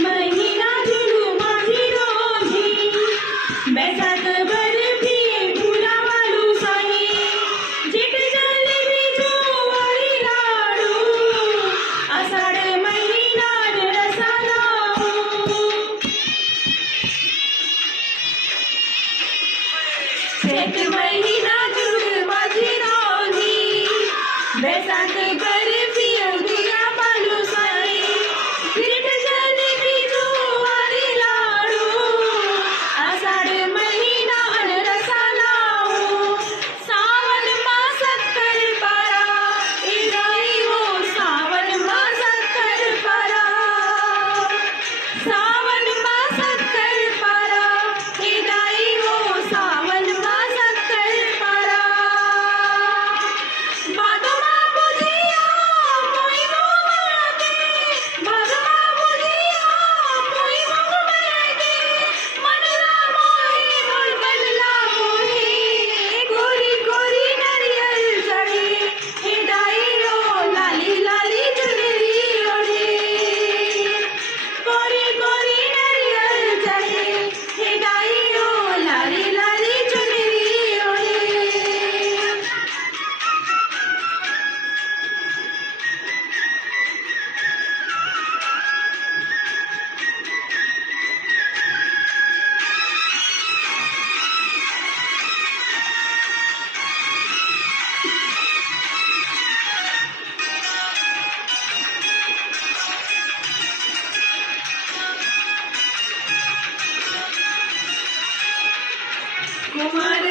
महीना झुलुमा हिरोजी बैसाख बर्फी फुला वालू साई जेठ जलेबी जोवाळी लाडू आषाढ महिन्यात रसाला जेठ महिना झुलुमा हिरोजी बैसाख बर्फी फुला वालू साई जेठ जलेबी जोवाळी लाडू आषाढ महिना रसाला सावन मासात करपारा ए गाई हो सावन मासात करपारा सावन मासात करपारा ए गाई हो सावन मासात करपारा भागवा बुझिया मोई मोमाते भागवा बुझिया मोई मोमाते मनला मोहे मोर मनला मोहे गोरी गोरी नरियल चढ़े हे दाई रो लाली लाली चुनरी ओढ़े गोरी गोरी नरियल चढ़े हे दाई रो लाली लाली चुनरी ओढ़े कुमार